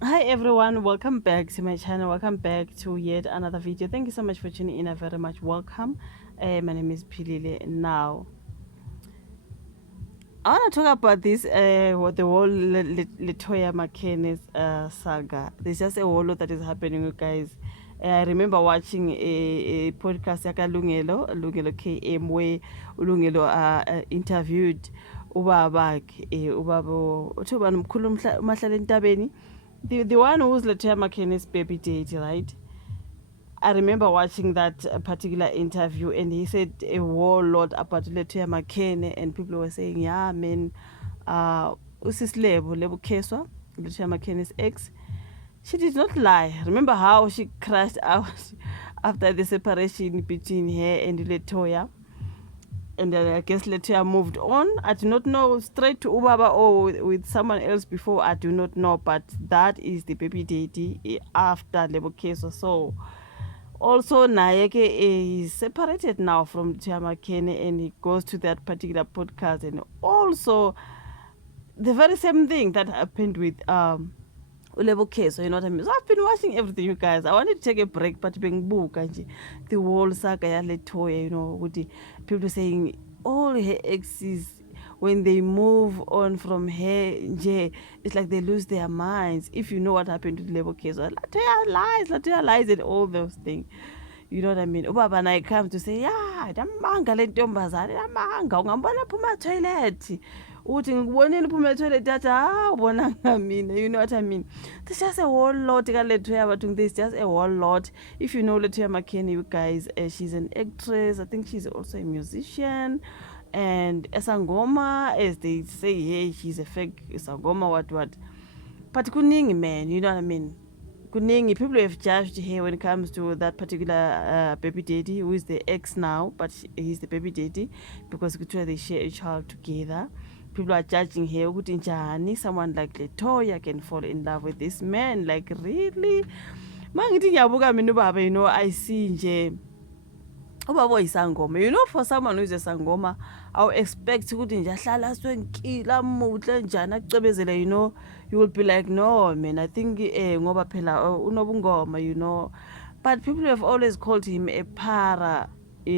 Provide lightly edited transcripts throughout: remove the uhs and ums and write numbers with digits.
Hi everyone, welcome back to my channel. Welcome back to yet another video. Thank you so much for tuning in. I very much welcome. My name is Pilile. Now, I want to talk about this what the whole Latoya McKenna's saga. There's just a whole lot that is happening, you guys. I remember watching a podcast yaka Lungelo KM, where Lungelo interviewed ubaba ubaba uthiwa nomkhulu uMahlala Entabeni, the one who's Latoya McKenna's baby daddy, right? I remember watching that particular interview, and he said a whole lot about Letoya McKenna, and people were saying, "Yeah, man, Usis Lebo Keswa, Letoya McKenna's ex, she did not lie. Remember how she crashed out after the separation between her and Letoya?" And then I guess Letoya moved on. I do not know, straight to Ubaba or with someone else before. I do not know, but that is the baby daddy after Lebo Keswa. So also Nayeke is separated now from Chiamakene, and he goes to that particular podcast, and also the very same thing that happened with Ulebo K. So you know what I mean. So I've been watching everything, you guys. I wanted to take a break, but being book and the whole saga ya Letoya, with the people saying all her exes, when they move on from her, it's like they lose their minds. If you know what happened to the Lebo K, so Latoya lies, and all those things. You know what I mean? Ubaba naye come to say, yeah, damanga le ntombazane, damanga, ungambona phuma toilet. Uthi ngikubonile phuma toilet, athi ubonanga mina. You know what I mean? There's just a whole lot ka Letoya, but there's just a whole lot. If you know Letoya McKenna, you guys, she's an actress. I think she's also a musician. And Esangoma, as they say, hey, she's a fake Esangoma, what. But kuningi, man, you know what I mean? Kuningi, people have judged her when it comes to that particular baby daddy, who is the ex now, but he's the baby daddy because they share a child together. People are judging her ukuthi njani someone like Letoya can fall in love with this man, like really. Mangithi ngiyabuka mina ubaba, I see nje ubaba oyisangoma, for someone who is a sangoma, I'll expect ukuthi nje ahlala aswenkile amuhle njani acwebezele, you will be like, no man, I think ngoba phela unobungoma, but people have always called him a para. He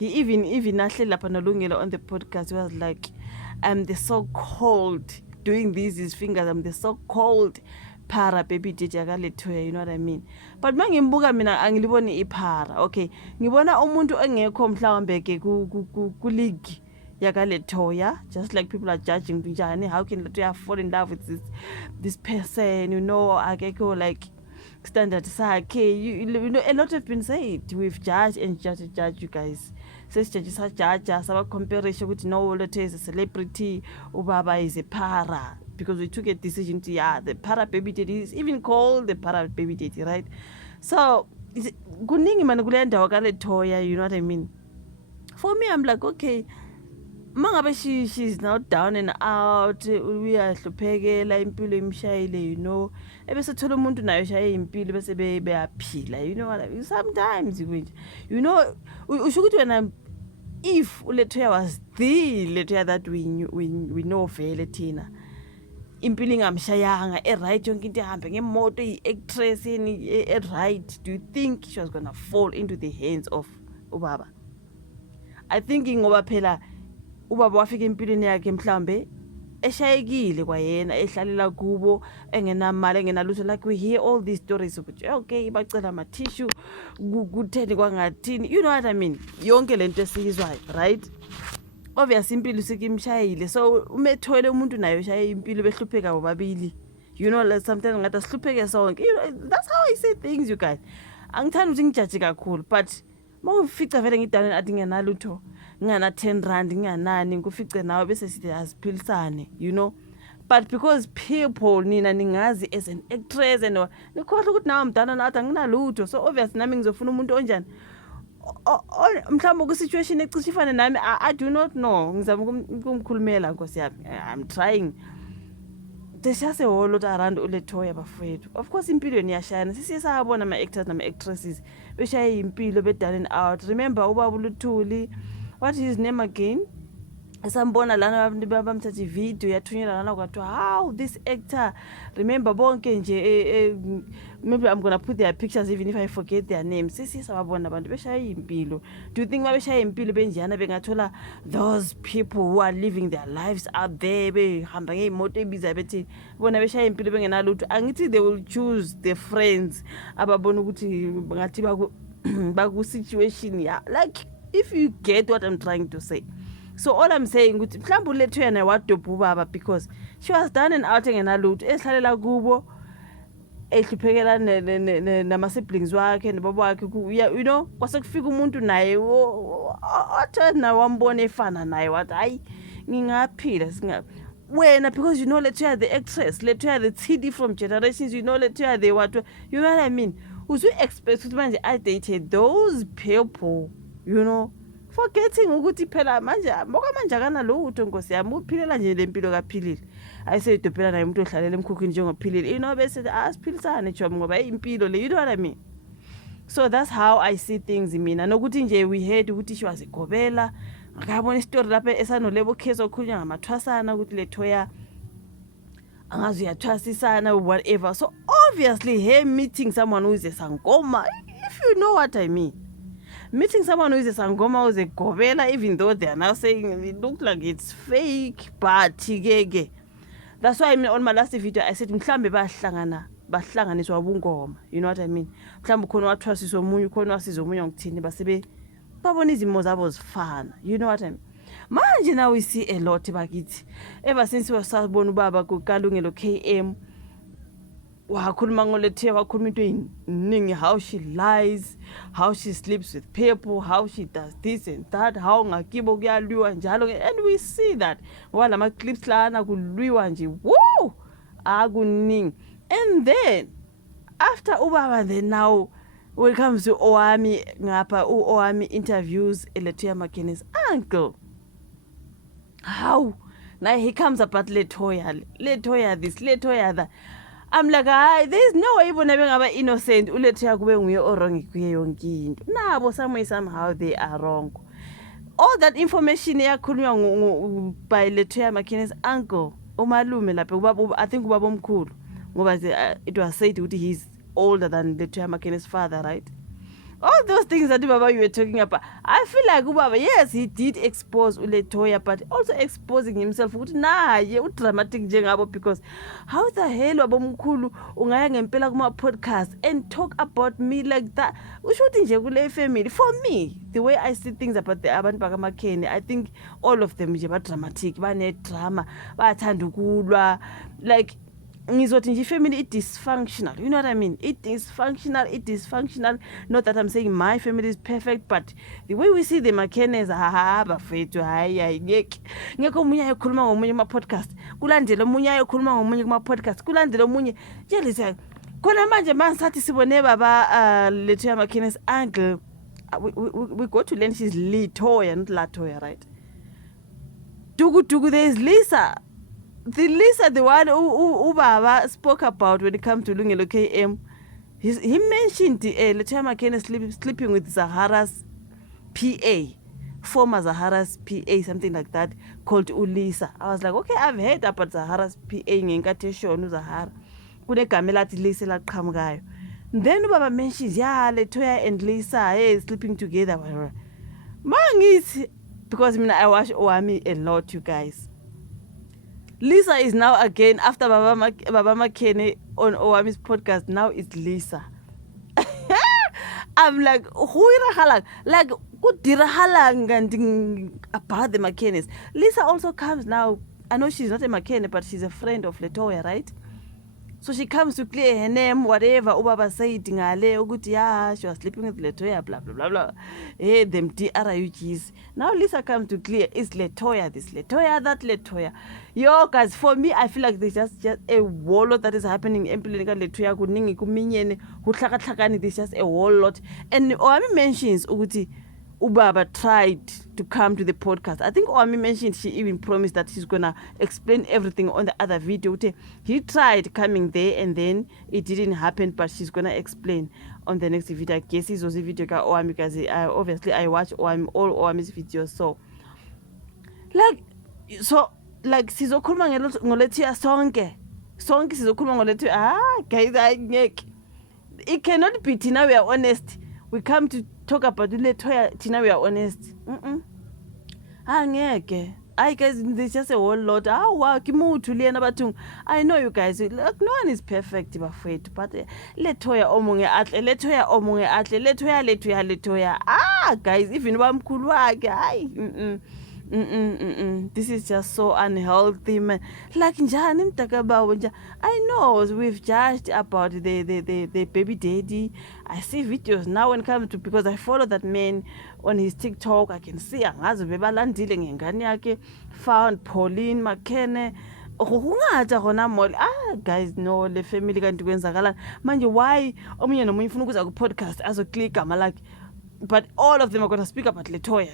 even ahleli lapha noLungelo on the podcast, he was like, I'm the so-called, doing his fingers, I'm the so-called para baby DJ akaLetoya, you know what I mean. But mangimbuka mina angiliboni iphara. Okay, ngibona umuntu engekho mhlawumbe ke ku league yakaLetoya, just like people are judging njani, how can Letoya fall in love with this person, akekho like standard sakhe. You know, a lot have been said. We've judged and judged, you guys. Sesijudge sajaja saba comparison ukuthi no, Letoya is a celebrity, ubaba is a para, because we took a decision to, the para baby daddy is even called the para baby daddy, right? So kuningi man kule ndawo kaLetoya, you know what I mean. For me, I'm like, okay, mangabe she's now down and out, uyahluphekela impilo imshayile, ebese thola umuntu nayo shaye impilo bese beyaphila, you know what I mean. Sometimes usho ukuthi wena, if uLetoya was the Letoya that we know vele thina, impilo ingamshayanga right, yonke into ihambe ngemoto, i-actress right, do you think she was gonna fall into the hands of ubaba? I think ngoba phela ubaba wafika empilweni yakhe mhlambe eshayekile kwayena, ehlalela kubo, engenamali, engenalutho, like we hear all these stories ukuthi okay bacela ama-tissue kutheni kwangathini, you know what I mean, yonke lento esiyizwayo, right? Obviously impilo sikimshayile, so umethole umuntu nayo shaye impilo behlupheka bobabili, like sometimes ngathi asihlupheke sonke, that's how I say things, you guys. Angithandi ukuthi ngijaji kakhulu, but mawufica vele ngidane athi ngenalutho, ngana 10 rand, nganani kufice nawe bese sithi asiphilisane, but because people nina ningazi as an actress and nikhohle ukuthi nawe mdana nathi anginalutho, so obviously nami ngizofuna umuntu onjani mhlawumbe ku-situation ecishe ifane nami. I do not know, ngizama ukumkhulumela nkosi yami, I'm trying. There's just a whole lot around uLetoya bafowethu. Of course impilweni iyashayana, sisiye sabona ama-actors nama-actresses beshaye impilo be-down and out. Remember ubaba uLuthuli, what is his name again, Sambona lana abantu bamthatha ivideo yathunyelwa lana kwathiwa how this actor remember bonke nje maybe I'm gonna put their pictures even if I forget their names. Sisababona abantu beshaya impilo. Do you think babeshaya impilo benjana bengathola those people who are living their lives out there behamba ngeimoto ebiza bethi bona beshaya impilo bengenalutho? Angithi they will choose the friends ababona ukuthi ngathi baku situation ya, like, if you get what I'm trying to say. So all I'm saying ukuthi mhlawumbe uLethoya naye wadobha ubaba because she was done and out engenalutho esihlalela kubo ehluphekela nama-siblings wakhe nobaba wakhe, you know, kwase kufika umuntu naye athi naye wambona efana naye wathi hayi ngingaphila wena, because you know Lethoya the actress, Lethoya the TD from Generations, you know Lethoya the what, you know what I mean? Uzu-expect ukuthi manje I dated those people, you know, forgetting ukuthi phela manje moka manje akanalutho nkosi yami, uphilela nje lempilo kaphilile ayiseyidobhela naye umuntu ohlalela emkhukhwini njengophilile, you know, bese asiphilisane job ngoba impilo le, you know what I mean? So that's how I see things mina. Nokuthi nje we heard ukuthi she was igobela, akabona istory lapha esanolebo case okhulunywa ngamathwasana ukuthi Lethoya angazi uyathwasisana whatever. So obviously her meeting someone who is a sangoma, if you know what I mean, meeting someone who is a sangoma who is a gobela, even though they are now saying it looks like it's fake, but gege. That's why I mean on my last video I said mhlambe bahlanganiswa ubungoma, you know what I mean? Mhlambe khona wathwasiswa omunye, khona wasizwa omunye ngikuthini basebe babona izimo zabo zifana, you know what I mean? Manje now we see a lot bakithi ever since wasabona ubaba kuKalungelo KM wakhuluma ngoLethoya, wakhuluma into eziningi, how she lies, how she sleeps with people, how she does this and that, how ngakibo kuyalwiwa njalo, and we see that ngoba lama clips lana kulwiwa nje woo akuningi. And then after ubaba, then now when it comes to Owami ngapha Owami interviews Lethoya Makene's uncle, how now he comes about Lethoya this, Lethoya that. I'm like, there's no way even ngaba innocent uLethoya kube nguye wrong kuye yonke into. Nabo somehow they are wrong. All that information yakhulunywa by Lethoya Makene's uncle umalume lapha ubaba, I think ubaba omkhulu ngoba it was said ukuthi he's older than Lethoya Makene's father, right? All those things that Baba you were talking about, I feel like Ubaba, yes, he did expose Lethoya, but also exposing himself ukuthi naye udramatic njengabo, because how the hell wabomkhulu ungaya ngempela kuma podcast and talk about me like that? Ushuthi nje kule family. For me, the way I see things about the abantu bakaMakene, I think all of them nje ba dramatic, bane drama, bayathanda ukulwa, like ngizothi nje family it dysfunctional, you know what I mean? It is dysfunctional. Not that I'm saying my family is perfect, but the way we see the Makenes, bafethu hayi ngekho omunye ayokhuluma ngomunye kuma podcast, kulandela omunye ayokhuluma ngomunye kuma podcast, kulandela omunye nje lesiya khona manje mangisathi sibone baba Lethoya Makene's uncle, we go to learn she's Lethoya, not Latoya, right? Dugu there is Lisa. The one who Baba spoke about when it comes to Lungelo KM, he mentioned Lethoya Makene sleeping with Zahara's PA, former Zahara's PA, something like that, called Ulisa. I was like, okay, I've heard about Zahara's PA ngenkathi eshona uZahara. Kunegama elathi Lisa laqhamuka ngayo. Then Baba mentions, yeah, Lethoya and Lisa, sleeping together. Mangithi, because I watch Owami a lot, you guys. Lisa is now again, after Baba Makene on Owami's podcast, now it's Lisa. I'm like, who irahalang? Like, good dirahalang about the Makenes. Lisa also comes now. I know she's not a Makene, but she's a friend of Lethoya, right? So she comes to clear her name, whatever. Ubaba said, ngale, ukuthi yeah, she was sleeping with Lethoya, blah, blah, blah, blah. Hey, them DRUGs. Now Lisa comes to clear, is Lethoya this, Lethoya that, Lethoya. Yo, guys, for me, I feel like there's just a whole lot that is happening. Empileka Lethoya, kuningi, kuminyene, hutlakatlakani, there's just a whole lot. And Owami mentions, ukuthi, Ubaba tried to come to the podcast. I think Owami mentioned she even promised that she's gonna explain everything on the other video. He tried coming there and then it didn't happen, but she's gonna explain on the next video. I guess it's also video Owami because obviously I watch all Owami's videos. So like So like sizokhuluma ngolethiya sonke sizokhuluma ngolethiya guys ngeke. It cannot be thina we are honest. We come to talk about uLethoya thina we are honest. Angeke. Guys, there's just a whole lot. Wow, kimuthu lena bathungu. I know you guys. Look, no one is perfect bafethu, but Lethoya omunye atle, Lethoya. Guys, even bamkhulu wakhe, hayi. This is just so unhealthy, man. Like njani mtakabawo nja. I know we've judged about the baby daddy. I see videos now when it comes to, because I follow that man on his TikTok. I can see angazi bebalandile ngengane yakhe, found Pauline McKenna. Kungatsha khona mall. Guys, no, le family kanti kwenzakala manje. Why omunye nomunye ufuna ukuza ku podcast azoclick igama lakhe? But all of them are going to speak about Lethoya.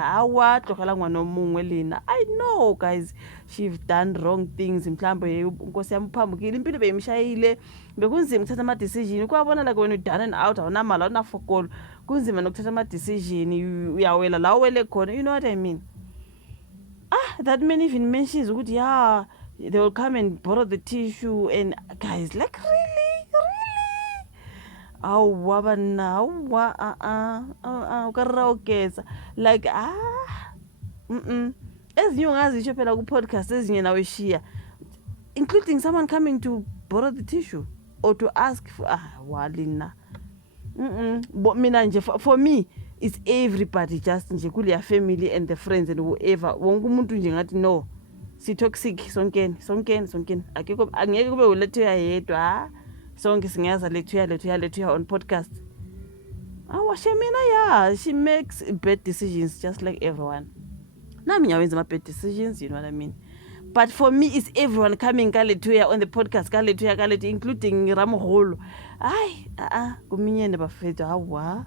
Awa tlogela ngwana omongwe lena. I know guys, she've done wrong things. Mhlambe inkosi yamphambukile, impilo beyimshayile, bekunzima ukuthatha ama decision. Kwabona like when you done and out awunamali awunafokolo, kunzima nokuthatha ama decision, uyawela la uwele khona. You know what I mean? That man even mentions ukuthi they will come and borrow the tissue, and guys, like really? Ukarokeza like ezinye ungazisho phela ku-podcast ezinye nawe shiya, including someone coming to borrow the tissue or to ask for walina. But mina nje for me it's everybody, just nje kuleya family and the friends and whoever, wonke umuntu nje ngathi no si-toxic sonkeni akekho, angeke kube uLethoya yedwa sonke singaza Lethoya on podcast. Shemina, she makes bad decisions just like everyone. Nami ngiyawenza ama bad decisions, you know what I mean? But for me, it's everyone coming ka Lethoya on the podcast, ka Lethoya, including Ramoholo. Kuminyene bafethu,